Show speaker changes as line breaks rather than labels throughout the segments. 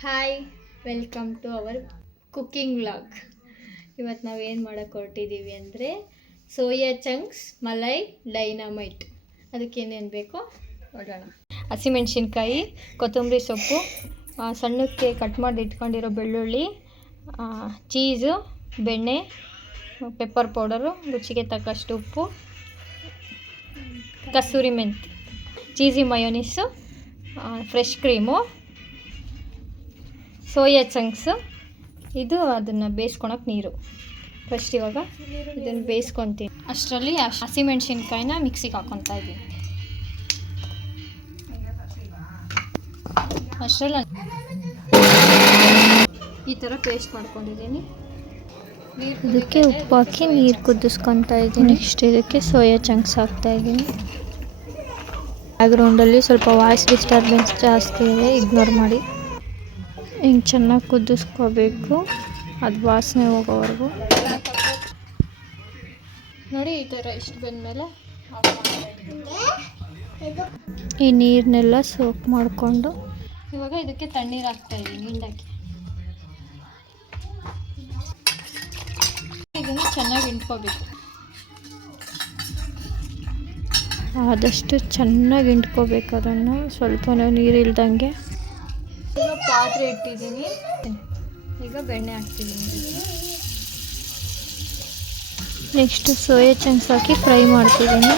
Hi welcome to our cooking vlog ಇವತ್ತು ನಾವು ಏನು ಮಾಡೋಕ್ಕೆ ಹೊರಟಿದ್ದೀವಿ ಅಂದರೆ ಸೋಯಾ ಚಂಕ್ಸ್, ಮಲೈ, ಡೈನಮೈಟ್. ಅದಕ್ಕೆ ಏನೇನು ಬೇಕೋ ನೋಡೋಣ. ಹಸಿಮೆಣ್ಸಿನ್ಕಾಯಿ ಕೊತ್ತಂಬರಿ ಸೊಪ್ಪು ಸಣ್ಣಕ್ಕೆ ಕಟ್ ಮಾಡಿ ಇಟ್ಕೊಂಡಿರೋ ಬೆಳ್ಳುಳ್ಳಿ ಚೀಸು ಬೆಣ್ಣೆ ಪೆಪ್ಪರ್ ಪೌಡರು ರುಚಿಗೆ ತಕ್ಕಷ್ಟು ಉಪ್ಪು, ಕಸ್ತೂರಿ ಮೆಂತಿ cheesy mayonnaise fresh cream soya chunks. ಇದು ಅದನ್ನು ಬೇಯಿಸ್ಕೊಳಕ್ಕೆ ನೀರು. ಫಸ್ಟ್ ಇವಾಗ ಇದನ್ನು ಬೇಯಿಸ್ಕೊತೀನಿ. ಅಷ್ಟರಲ್ಲಿ ಹಸಿಮೆಣ್ಸಿನ್ಕಾಯಿನ ಮಿಕ್ಸಿಗೆ ಹಾಕ್ಕೊತಾ ಇದ್ದೀನಿ. ಅಷ್ಟರಲ್ಲಿ ಈ ಥರ ಪೇಸ್ಟ್ ಮಾಡ್ಕೊಂಡಿದ್ದೀನಿ.
ಇದಕ್ಕೆ ಉಪ್ಪು ಹಾಕಿ ನೀರು ಕುದಿಸ್ಕೊತಾ ಇದ್ದೀನಿ. ನೆಕ್ಸ್ಟ್ ಇದಕ್ಕೆ ಸೋಯಾ ಚಂಕ್ಸ್ ಹಾಕ್ತಾ ಇದ್ದೀನಿ. ಬ್ಯಾಕ್ಗ್ರೌಂಡಲ್ಲಿ ಸ್ವಲ್ಪ ವಾಯ್ಸ್ ಡಿಸ್ಟರ್ಬೆನ್ಸ್ ಜಾಸ್ತಿ ಇದೆ ಇಗ್ನೋರ್ ಮಾಡಿ. ಹಿಂಗೆ ಚೆನ್ನಾಗಿ ಕುದಿಸ್ಕೋಬೇಕು. ಅದು ವಾಸನೆ ಹೋಗೋವರೆಗೂ.
ನೋಡಿ ಈ ಥರ ಇಷ್ಟು ಬಂದಮೇಲೆ
ಈ ನೀರನ್ನೆಲ್ಲ ಸೋಕ್ ಮಾಡಿಕೊಂಡು
ಇವಾಗ ಇದಕ್ಕೆ ತಣ್ಣೀರು ಹಾಕ್ತಾ ಇದ್ದೀನಿ ಹಿಂಡಕ್ಕೆ. ಇದನ್ನು ಚೆನ್ನಾಗಿ ಹಿಂಡ್ಕೋಬೇಕು.
ಆದಷ್ಟು ಚೆನ್ನಾಗಿ ಹಿಂಡ್ಕೋಬೇಕು ಅದನ್ನು. ಸ್ವಲ್ಪನೂ ನೀರು ಇಲ್ದಂಗೆ
ಈಗ ಪಾತ್ರೆ ಇಟ್ಟಿದ್ದೀನಿ. ಈಗ ಬೆಣ್ಣೆ ಹಾಕ್ತಿದ್ದೀನಿ.
ನೆಕ್ಸ್ಟ್ ಸೋಯಾ ಚಂಕ್ಸ್ ಹಾಕಿ ಫ್ರೈ ಮಾಡ್ತಿದ್ದೀನಿ.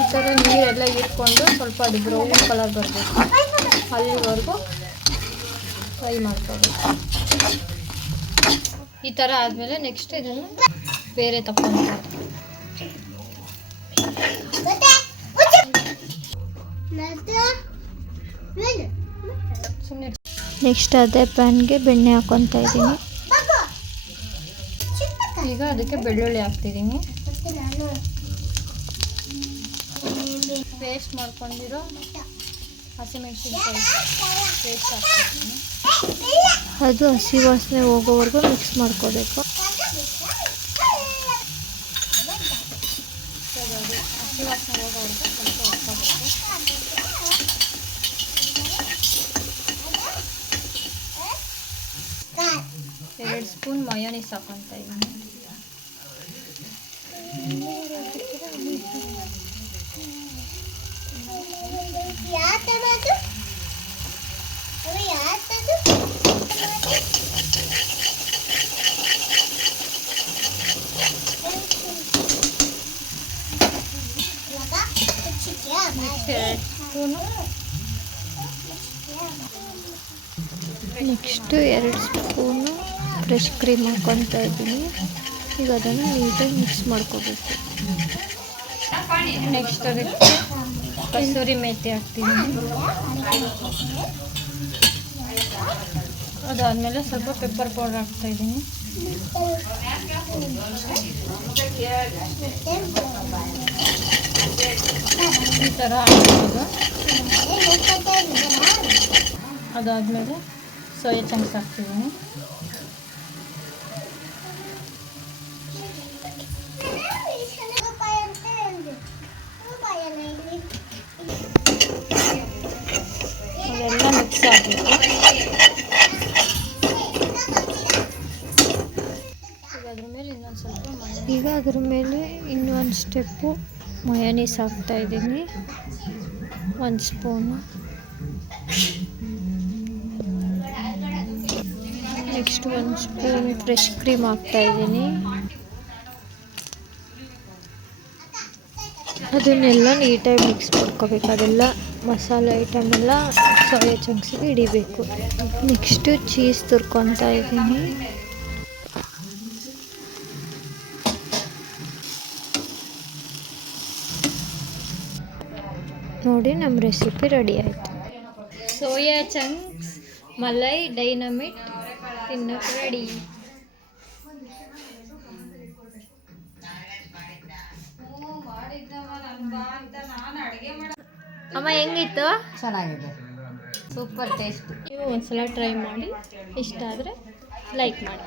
ಈ ಥರ ನೀರೆಲ್ಲ ಇಟ್ಕೊಂಡು ಸ್ವಲ್ಪ ಅದು ಬ್ರೌನ್ ಕಲರ್ ಬರಬೇಕು. ಅಲ್ಲಿವರೆಗೂ ಫ್ರೈ ಮಾಡ್ಕೋಬೇಕು. ಈ ಥರ ಆದಮೇಲೆ ನೆಕ್ಸ್ಟ್ ಇದನ್ನು ಬೇರೆ ತಗೊಂಡು
ನೆಕ್ಸ್ಟ್ ಅದೇ ಪ್ಯಾನ್ಗೆ ಬೆಣ್ಣೆ ಹಾಕೊತಾ ಇದ್ದೀನಿ.
ಈಗ ಅದಕ್ಕೆ ಬೆಳ್ಳುಳ್ಳಿ ಹಾಕ್ತಿದ್ದೀನಿ. ಪೇಸ್ಟ್ ಮಾಡ್ಕೊಂಡಿರೋ ಹಸಿಮೆಣಸಿನ್ಕಾಯಿ ಪೇಸ್ಟ್ ಹಾಕ್ತಿದ್ದೀನಿ.
ಅದು ಹಸಿ ವಾಸನೆ ಹೋಗೋವರೆಗೂ ಮಿಕ್ಸ್ ಮಾಡ್ಕೋಬೇಕು.
ಹಸಿ ವಾಸನೆ ಹೋಗೋವರೆಗೂ ಸ್ವಲ್ಪ ಉಪ್ಪಾಗಬೇಕು ಎರಡು ಸ್ಪೂನ್ ಮಯೋನೀಸ್ ಹಾಕೊತ ಇದ್ದೀನಿ ನೆಕ್ಸ್ಟ್ ಎರಡು ಸ್ಪೂನು.
ಫ್ರೆಶ್ ಕ್ರೀಮ್ ಹಾಕೊತಾ ಇದ್ದೀನಿ. ಈಗ ಅದನ್ನು ನೀಟಾಗಿ ಮಿಕ್ಸ್ ಮಾಡ್ಕೋಬೇಕು.
ನೆಕ್ಸ್ಟ್ ಅದಕ್ಕೆ ಕಸೂರಿ ಮೇಥಿ ಹಾಕ್ತಿದ್ದೀನಿ ಅದಾದಮೇಲೆ ಸ್ವಲ್ಪ ಪೆಪ್ಪರ್ ಪೌಡರ್ ಹಾಕ್ತಾ ಇದ್ದೀನಿ. ಈ ಥರ ಹಾಕ್ಬೋದು. ಅದಾದಮೇಲೆ ಸೋಯಾ ಚಂಕ್ಸ್ ಹಾಕ್ತಿದ್ದೀನಿ. ಈಗ ಅದ್ರ ಮೇಲೆ
ಇನ್ನೂ ಒಂದು ಸ್ಟೆಪ್ಪು ಮಯನೀಸ್ ಹಾಕ್ತಾ ಇದ್ದೀನಿ. ಒಂದು ಸ್ಪೂನು ನೆಕ್ಸ್ಟ್ ಒಂದು ಸ್ಪೂನ್ ಫ್ರೆಶ್ ಕ್ರೀಮ್ ಹಾಕ್ತಾ ಇದ್ದೀನಿ. ಅದನ್ನೆಲ್ಲ ನೀಟಾಗಿ ಮಿಕ್ಸ್ ಮಾಡ್ಕೋಬೇಕು. ಅದೆಲ್ಲ ಮಸಾಲೆ ಐಟಮ್ ಎಲ್ಲ ಸೋಯಾ ಚಂಕ್ಸಿಗೆ ಹಿಡಿಬೇಕು. ನೆಕ್ಸ್ಟು ಚೀಸ್ ತುರ್ಕೊತಾ ಇದ್ದೀನಿ. ನೋಡಿ ನಮ್ಮ ರೆಸಿಪಿ ರೆಡಿ ಆಯಿತು.
ಸೋಯಾ ಚಂಕ್ಸ್ ಮಲೈ ಡೈನಮಿಟ್ ತಿನ್ನಕ್ಕೆ ರೆಡಿ ಅಮ್ಮ ಹೆಂಗಿತ್ತು?
ಚೆನ್ನಾಗಿದೆ.
Super taste. ನೀವು ಒಂದ್ಸಲ ಟ್ರೈ ಮಾಡಿ. ಇಷ್ಟ ಆದರೆ ಲೈಕ್ ಮಾಡಿ.